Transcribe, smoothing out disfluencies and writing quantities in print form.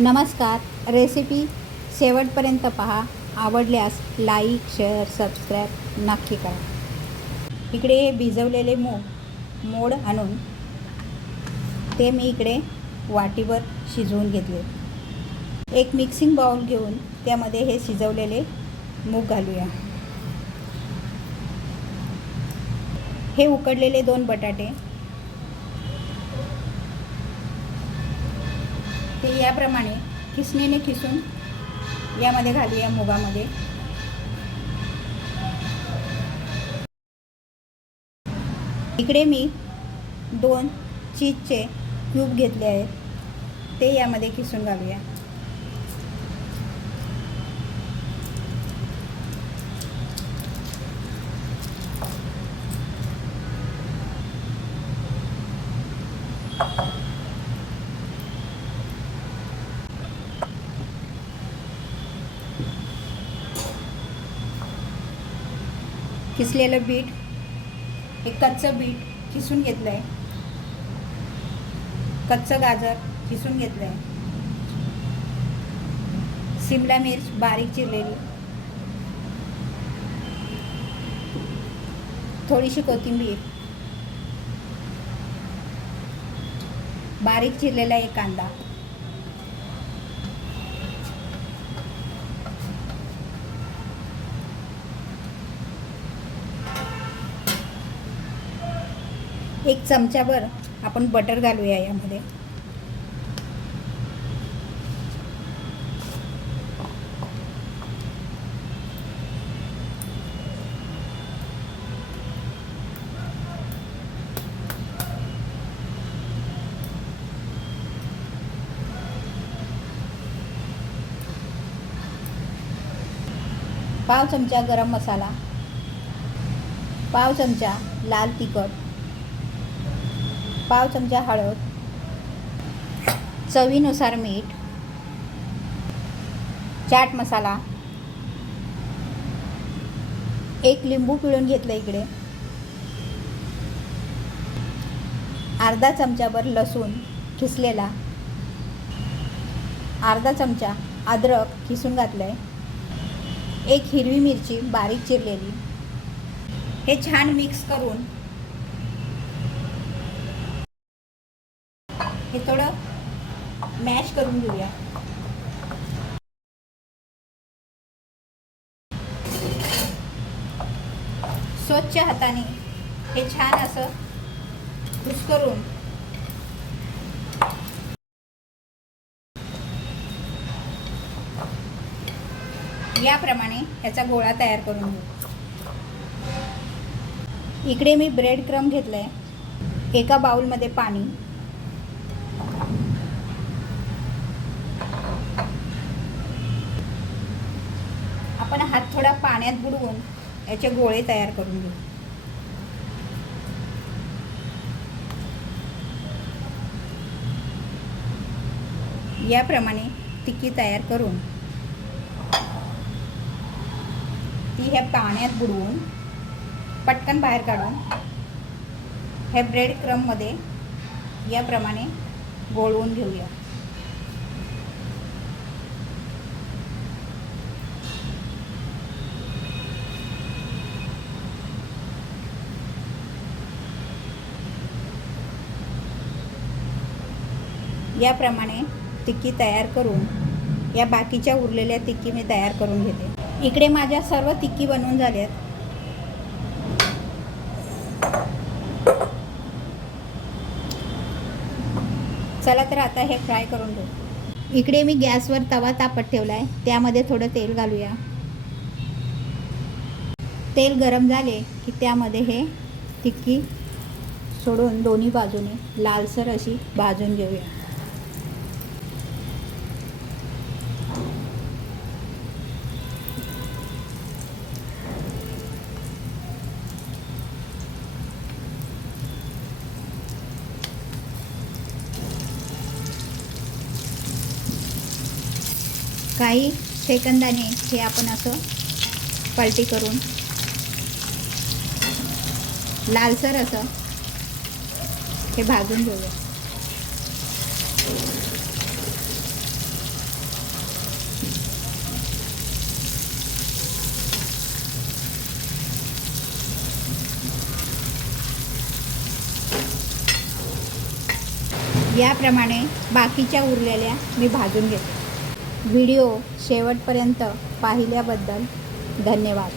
नमस्कार. रेसिपी शेवटपर्यंत पहा. आवडल्यास लाईक, शेअर, सबस्क्राईब नक्की करा. इकडे हे भिजवलेले मोड आणून ते मी इकडे वाटीवर शिजवून घेतले. एक मिक्सिंग बाउल घेऊन त्यामध्ये हे शिजवलेले मूग घालूया. हे उकडलेले 2 बटाटे ते याप्रमाणे खिसणीने खिसून यामध्ये घालूया मुगामध्ये. इकडे मी 2 चीजचे क्यूब घेतले आहेत, ते यामध्ये खिसून घालूया. किसलेलं बीट, एक कच्चं बीट किसून घेतलं आहे. कच्चं गाजर किसून घेतलं आहे. शिमला मिर्च बारीक चिरलेली, थोडीशी कोथिंबीर, बारीक चिरलेला एक कांदा, एक चमचाभर आपण बटर घालूया यामध्ये. पाव चमचा गरम मसाला, पाव चमचा लाल तिखट, पाव चमचा हळद, चवीनुसार मीठ, चाट मसाला, एक लिंबू पिळून घेतलं इकडे, अर्धा चमचाभर लसूण खिसलेला, अर्धा चमचा अद्रक खिसून घातलंय, एक हिरवी मिरची बारीक चिरलेली. हे छान मिक्स करून हे थोडं मॅश करून घेऊया. स्वच्छ हाताने हे छान असं कुस्करून याप्रमाणे ह्याचा गोळा तयार करून घेऊ. इकडे मी ब्रेड क्रम्ब घेतलाय. एका बाउलमध्ये पाणी, आपण हात थोडा पाण्यात बुडवून याचे गोळे तयार करून घेऊ. याप्रमाणे टिक्की तयार करून ती ह्या पाण्यात बुडवून पटकन बाहेर काढून हे ब्रेड क्रम्बमध्ये याप्रमाणे गोळवून घेऊया. याप्रमाणे टिक्की तयार करून या बाकीच्या उरलेल्या टिक्की मी तयार करून घेते. इकडे माझ्या सर्व टिक्की बनवून झाल्यात. चला तर आता हे फ्राय करून घेऊ. इकडे मी गॅसवर तवा तापत ठेवला आहे, त्यामध्ये थोडं तेल घालूया. तेल गरम झाले की त्यामध्ये हे टिक्की सोडून दोन्ही बाजूने लालसर अशी भाजून घेऊया. काही सेकंदाने हे आपण असं पलटी करून लालसर असं हे भाजून घेऊया. याप्रमाणे बाकीच्या उरलेल्या मी भाजून घेते. व्हिडिओ शेवटपर्यंत पाहिल्याबद्दल धन्यवाद.